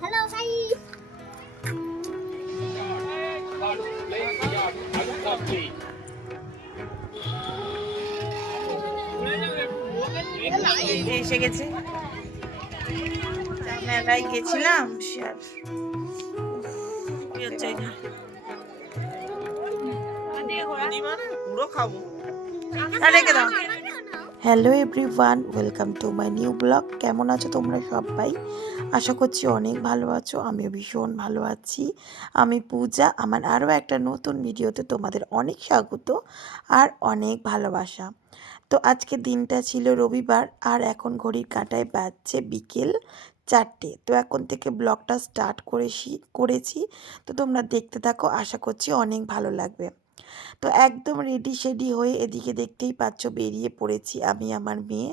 Hello ভাই এসে গেছে। মেলায় গেছিলাম hello everyone welcome to my new blog কেমন আছো তোমরা সবাই? আশা করছি অনেক ভালো আছো আমিও ভীষণ ভালো আছি। আমি পূজা আমার আরও একটা নতুন ভিডিওতে তোমাদের অনেক স্বাগত আর অনেক ভালোবাসা। তো আজকে দিনটা ছিল রবিবার আর এখন ঘড়ির কাঁটায় বাজছে বিকেল চারটে। তো এখন থেকে ব্লগটা স্টার্ট করেছি করেছি। তো তোমরা দেখতে থাকো আশা করছি অনেক ভালো লাগবে। তো একদম রেডি শেডি হয়ে এদিকে দেখতেই পাচ্ছ বেরিয়ে পড়েছি আমি আমার মেয়ে।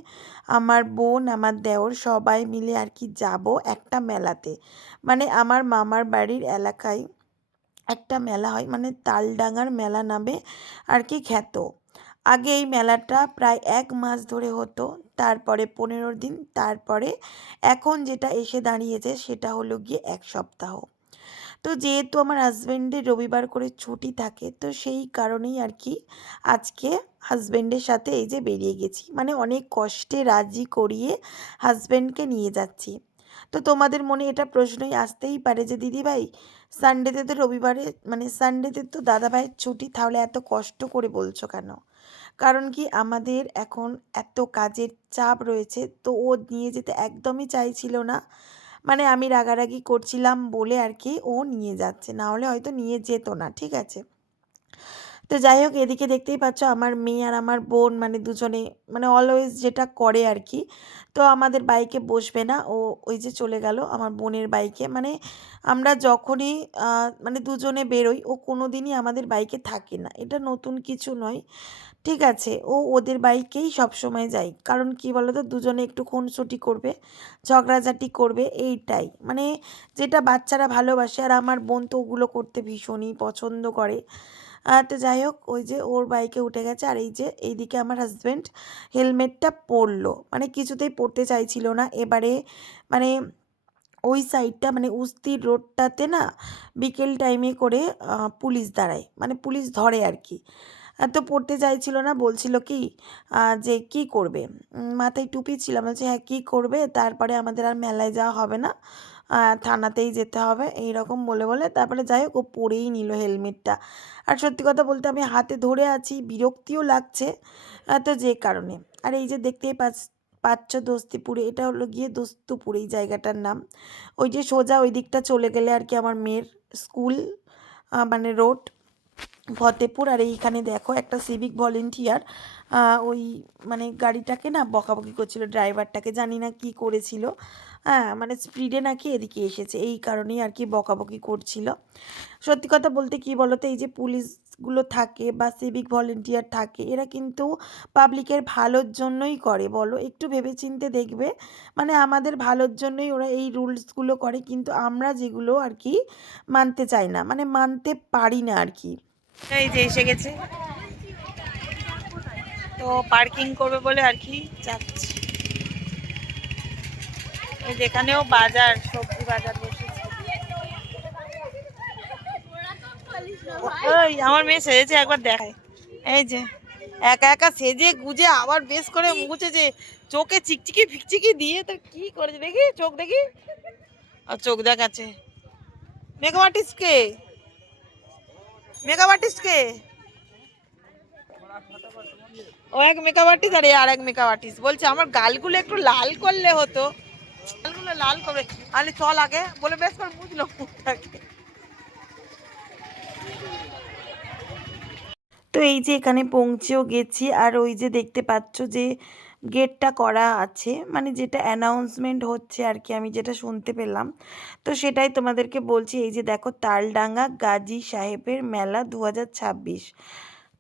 আমার বোন, আমার দেওর সবাই মিলে আর কি যাব একটা মেলাতে। মানে আমার মামার বাড়ির এলাকায় একটা মেলা হয় মানে তালডাঙ্গার মেলা নামে আর কি খ্যাত। আগে এই মেলাটা প্রায় এক মাস ধরে হতো, তারপরে পনেরো দিন, তারপরে এখন যেটা এসে দাঁড়িয়েছে সেটা হলো গিয়ে এক সপ্তাহ। তো যেহেতু আমার হাজব্যান্ডের রবিবার করে ছুটি থাকে, তো সেই কারণেই আর কি আজকে হাজব্যান্ডের সাথে এই যে বেরিয়ে গেছি। মানে অনেক কষ্টে রাজি করিয়ে হাজব্যান্ডকে নিয়ে যাচ্ছি। তো তোমাদের মনে এটা প্রশ্নই আসতেই পারে যে দিদিভাই সানডেতে তো রবিবারে মানে সানডেতে তো দাদাভাইয়ের ছুটি, তাহলে এত কষ্ট করে বলছো কেন? কারণ কি আমাদের এখন এত কাজের চাপ রয়েছে, তো ও নিয়ে যেতে একদমই চাইছিল না। মানে আমি রাগারাগি করছিলাম বলে আর কি ও নিয়ে যাচ্ছে, না হলে হয়তো নিয়ে যেত না, ঠিক আছে? তো যাই হোক, এদিকে দেখতেই পাচ্ছ আমার মেয়ে আর আমার বোন মানে দুজনে মানে অলওয়েজ যেটা করে আর কি তো আমাদের বাইকে বসবে না, ও ওই যে চলে গেল আমার বোনের বাইকে মানে আমরা যখনই মানে দুজনে বেরোই, ও কোনো দিনই আমাদের বাইকে থাকে না। এটা নতুন কিছু নয়, ঠিক আছে? ও ওদের বাইকেই সবসময় যায়। কারণ কি বলো তো দুজনে একটু খুনসুটি করবে, ঝগড়াঝাটি করবে, এইটাই। মানে যেটা বাচ্চারা ভালোবাসে, আর আমার বোন তো ওগুলো করতে ভীষণই পছন্দ করে। তো যাই হোক, ওই যে ওর বাইকে উঠে গেছে আর এই যে এইদিকে আমার হাজব্যান্ড হেলমেটটা পরলো। মানে কিছুতেই পরতে চাইছিল না। এবারে মানে ওই সাইডটা মানে উস্তির রোডটাতে না বিকেল টাইমে করে পুলিশ দাঁড়ায়। মানে পুলিশ ধরে আর কি। তো পড়তে চাইছিল না, বলছিল কি যে কি করবে? মাথায় টুপি ছিলাম বলছে হ্যাঁ কী করবে? তারপরে আমাদের আর মেলায় যাওয়া হবে না। থানাতেই যেতে হবে এই রকম বলে বলে। তারপরে যাই হোক, ও পরেই নিল হেলমেটটা। আর সত্যি কথা বলতে আমি হাতে ধরে আছি, বিরক্তিও লাগছে তো যে কারণে। আর এই যে দেখতেই পাচ্ছ পাচ্ছ দোস্তিপুরে, এটা হলো গিয়ে দোস্তুপুর এই জায়গাটার নাম। ওই যে সোজা ওই দিকটা চলে গেলে আর কি আমার মেয়ের স্কুল মানে রোড, ফতেপুর। আর এইখানে দেখো একটা সিভিক ভলেন্টিয়ার ওই মানে গাড়িটাকে না বকাবকি করছিল ড্রাইভারটাকে জানি না কি করেছিল। হ্যাঁ মানে স্পিডে নাকি এদিকে এসেছে। এই কারণেই আর কি বকাবকি করছিল। সত্যি কথা বলতে কি বলতো, এই যে পুলিশগুলো থাকে বা সিভিক ভলেন্টিয়ার থাকে, এরা কিন্তু পাবলিকের ভালোর জন্যই করে, বলো। একটু ভেবেচিন্তে দেখবে মানে আমাদের ভালোর জন্যই ওরা এই রুলসগুলো করে, কিন্তু আমরা যেগুলো আর কি মানতে চাই না মানে মানতে পারি না আর কি। এই যে এসে গেছে। তো পার্কিং করবে বলে আর কি যাচ্ছি। যেখানেও বাজার, সবজি বাজার ওই, আমার মেয়ে সেজেছে, একবার দেখায় এই যে, একা একা সেজে গুজে আবার বেশ করে মুছেছে চোখে চিকচিকি ফিকচিকি দিয়ে তো কি করেছে? দেখি, চোখ দেখি। আর চোখ দেখাচ্ছে। মেকআপ আর্টিস্ট কে? মেকআপ আর্টিস্ট কে? ও এক মেকআপ আর্টিস্ট আর আর এক মেকআপ আর্টিস্ট বলছে, আমার গালগুলো একটু লাল করলে হতো। গালগুলো লাল আরে চল আগে। বলে, বেশ করে বুঝলো তো এই যে এখানে পৌঁছেও গেছি। আর ওই যে দেখতে পাচ্ছ যে গেটটা করা আছে মানে যেটা অ্যানাউন্সমেন্ট হচ্ছে আর কি, আমি যেটা শুনতে পেলাম। তো সেটাই তোমাদেরকে বলছি। এই যে দেখো, তালডাঙ্গা গাজী সাহেবের মেলা দু হাজার ছাব্বিশ।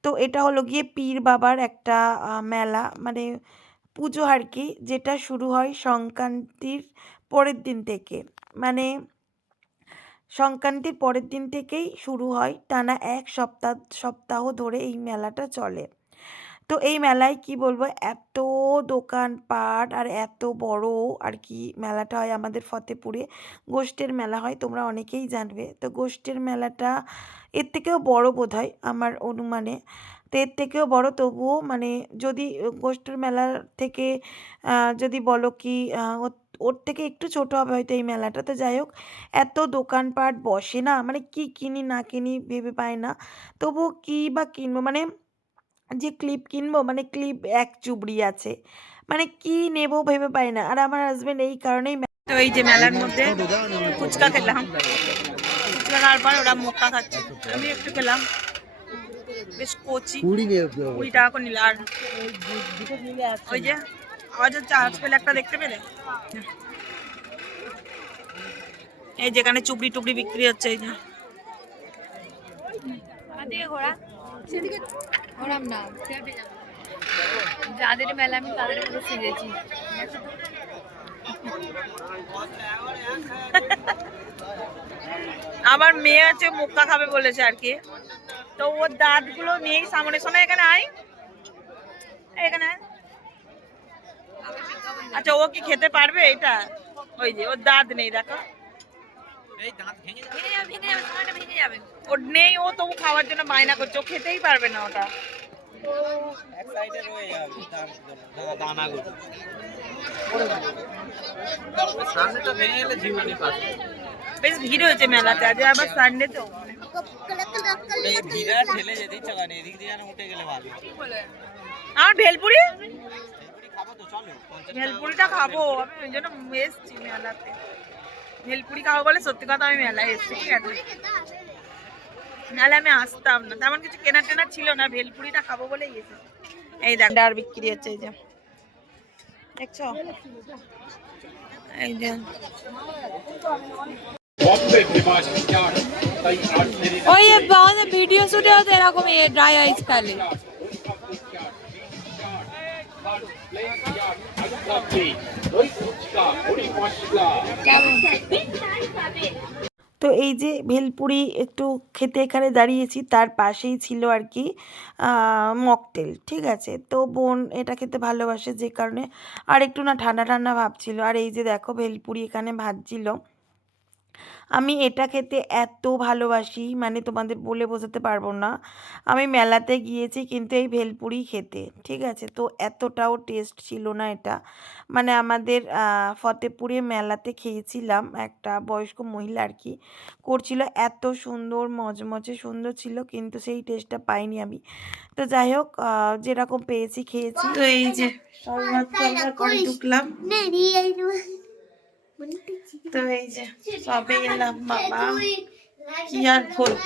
তো এটা হলো গিয়ে পীর বাবার একটা মেলা। মানে পুজো আর কি যেটা শুরু হয় সংক্রান্তির পরের দিন থেকে। মানে সংক্রান্তির পরের দিন থেকেই শুরু হয় টানা এক সপ্তাহ সপ্তাহ ধরে এই মেলাটা চলে। তো এই মেলায় কি বলব, এত দোকানপাট আর এত বড় আর কি মেলাটা হয় আমাদের ফতেপুরে। গোষ্ঠের মেলা হয়, তোমরা অনেকেই জানবে। তো গোষ্ঠের মেলাটা, এর থেকেও বড় বোধ হয় আমার অনুমানে। তো এর থেকেও বড়। তবুও মানে যদি গোষ্ঠীর মেলার থেকে যদি বলো কি ওর থেকে একটু ছোট হবে হয়তো এই মেলাটা। তো যাই হোক, এত দোকানপাট বসে না মানে কি কিনি না কিনি ভেবে পায় না। তবুও কি বা কিনবো? মানে যে ক্লিপ কিনবো মানে ক্লিপ এক চুবড়ি আছে মানে কি নেব ভেবে পাই না। আর আমার হাজবেন্ড এই কারণেই তো এই যে মেলার মধ্যে ফুচকা খেলাম। ফুচকা খাওয়ার পর ওরা মক্কা খাচ্ছে। আমি একটু খেলাম। বেশ কচি। কুড়ি টাকা করে নিল। আর ওই যে আওয়াজ হচ্ছে আজ পেলে একটা দেখতে পেলে? এই যেখানে চুবড়ি টুবড়ি বিক্রি হচ্ছে এই যে। যাদের মেলা আমি তাদের সেজেছি। আমার মেয়ে আছে মুক্কা খাবে বলেছে আর কি। তো ওর দাঁতগুলো নেই সামনে শোনা এখানে আয়। এখানে আচ্ছা ও কি খেতে পারবে এটা? ওই যে ওর দাঁত নেই দেখো। ওর নেই ও তবু খাওয়ার জন্য বায়না করছে ও খেতেই পারবে না ওটা। বেশ ভিড় হয়েছে মেলাতে, আজ আবার সানডে তো। এই ভিড়া ঠেলে যেতে ইচ্ছা এদিক দিয়ে যেন উঠে গেলে ভালো আমার ভেলপুরি? ভেলপুরিটা খাব, আমি ওই জন্য এসছি মেলাতে। ভেলপুরি খাব বলে সত্যি কথা আমি মেলায় এসছি, ঠিক আছে? নাহলে আমি আসতাম না। তেমন কিছু কেনা টেনা ছিল না ভেলপুরিটা খাব বলেই এসেছি এই দেখ ডার বিক্রি হচ্ছে এই যে। দেখছ? এই যে। ওই আমাদের ভিডিও শুটে হতো এরকম ড্রাই আইস খালি। কেমন? তো এই যে ভেলপুরি একটু খেতে এখানে দাঁড়িয়েছি, তার পাশেই ছিল আর কি মকটেল, ঠিক আছে? তো বোন এটা খেতে ভালোবাসে যে কারণে আর একটু না ঠান্ডা ঠান্ডা ভাবছিল আর এই যে দেখো ভেলপুরি এখানে ভাজছিল। আমি এটা খেতে এত ভালোবাসি মানে তোমাদের বলে বোঝাতে পারব না আমি মেলাতে গিয়েছি কিন্তু এই ভেলপুরি খেতে ঠিক আছে তো এতটাও টেস্ট ছিল না এটা মানে আমাদের ফতেপুরে মেলাতে খেয়েছিলাম একটা বয়স্ক মহিলা আর কি করছিল এত সুন্দর মজমজে সুন্দর ছিল কিন্তু সেই টেস্টটা পাইনি আমি তো যাই হোক যেরকম পেয়েছি খেয়েছি তো এই যে ঢুকলাম তো এই যে সবে এলাম বাবা। কি আর বলব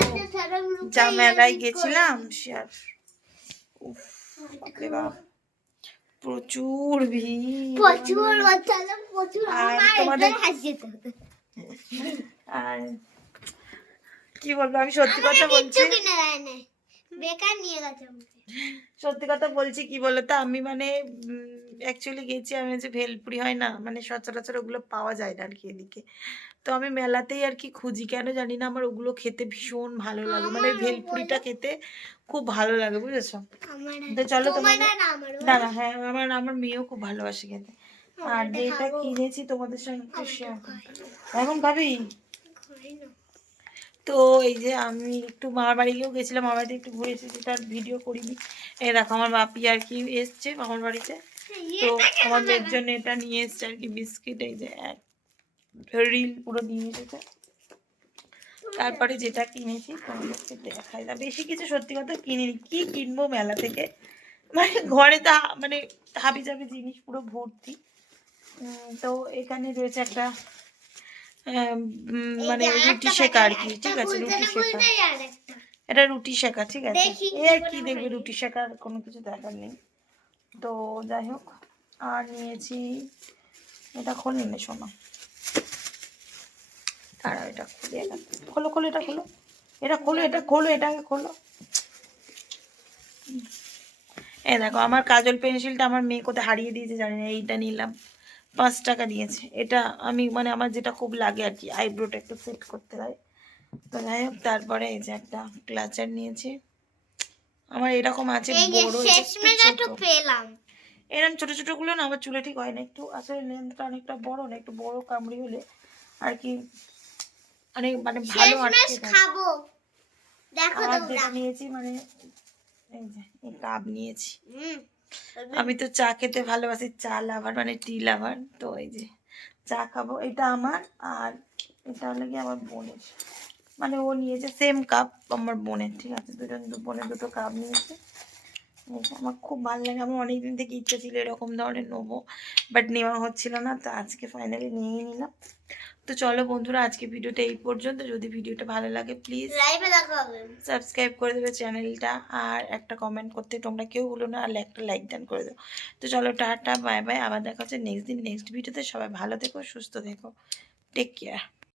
যা মেলায় গেছিলাম সে আর প্রচুর ভিড়। আর তোমাদের- আর কি বলব আমি সত্যি কথা বলছি। বেকার নিয়ে গেছে সত্যি কথা বলছি কি বলতো? আমি মানে অ্যাকচুয়ালি গেছি আমি যে ভেলপুরি হয় না মানে সচরাচর ওগুলো পাওয়া যায় না আর কি এদিকে। তো আমি মেলাতেই আর কি খুঁজি কেন জানি না আমার ওগুলো খেতে ভীষণ ভালো লাগে। মানে ভেলপুরিটা খেতে খুব ভালো লাগে বুঝেছ? তো চলো তোমার না না হ্যাঁ আমার আমার মেয়েও খুব ভালোবাসে খেতে। আর যেটা কিনেছি তোমাদের সঙ্গে শেয়ার এখন না। তো এই যে আমি একটু মামার বাড়ি গিয়েও গেছিলাম, মামার বাড়িতে একটু ঘুরে এসেছি, তার ভিডিও করিনি। এই দেখো, আমার বাপি আর কি এসছে মামার বাড়িতে। তো আমার মেয়ের জন্য এটা নিয়ে এসছে আর কি বিস্কিট, এই যে এক রিল পুরো দিয়ে এসেছে। তারপরে যেটা কিনেছি, তোমাদেরকে দেখাই। না বেশি কিছু সত্যি কথা কিনিনি, কি কিনবো মেলা থেকে? মানে ঘরে তা মানে হাবি জাবি জিনিস পুরো ভর্তি। তো এখানে রয়েছে একটা মানে রুটি শেখা আর কি। ঠিক আছে রুটি শেখা। এটা রুটি শেখা ঠিক আছে। এ আর কি দেখবে রুটি শেখার কোনো কিছু দেখার নেই। তো যাই হোক আর নিয়েছি এটা খোলে নে শোনো। তারা এটা খুলে এটা খোলো খোলো এটা খোলো। এটা খোলো এটা খোলো এটাকে খোলো। এ দেখো আমার কাজল পেন্সিলটা আমার মেয়ে কোথায় হারিয়ে দিয়েছে জানি না এইটা নিলাম। পাঁচ টাকা নিয়েছে এটা আমি মানে আমার যেটা খুব লাগে আর কি আইব্রোটা একটু সেট করতে হয়। তো যাই হোক তারপরে এই যে একটা ক্লাচার নিয়েছি। আমার এরকম আছে বড় পেলাম এরকম ছোট। ছোটগুলো না আমার চুলে ঠিক হয় না একটু। আসলে লেন্থটা অনেকটা বড় না একটু বড় কামড়ি হলে আর কি অনেক মানে ভালো শেষমেশ আটকে খাব। দেখো আর তোমরা। নিয়েছি মানে এই যে এই কাপ নিয়েছি। হুম। আমি তো চা খেতে ভালোবাসি, চা লাভার মানে টি লাভার। তো এই যে চা খাব, এটা আমার আর এটা হলো কি আমার বোনের। মানে ও নিয়েছে সেম কাপ আমার বোনের, ঠিক আছে? দুজন বোনের দুটো কাপ নিয়েছে। আমার খুব ভালো লাগে। আমার অনেকদিন থেকে ইচ্ছা ছিল এরকম ধরনের নেব বাট নেওয়া হচ্ছিল না তো আজকে ফাইনালি নিয়ে নিলাম। তো চলো বন্ধুরা আজকে ভিডিওটা এই পর্যন্ত। যদি ভিডিওটা ভালো লাগে প্লিজ সাবস্ক্রাইব করে দেবে চ্যানেলটা আর একটা কমেন্ট করতে তোমরা কেউ ভুলো না আর একটা লাইক ডান করে দেবো তো চলো টাটা বাই বাই আবার দেখা হচ্ছে নেক্সট দিন নেক্সট ভিডিওতে সবাই ভালো থেকো সুস্থ থেকো। Take care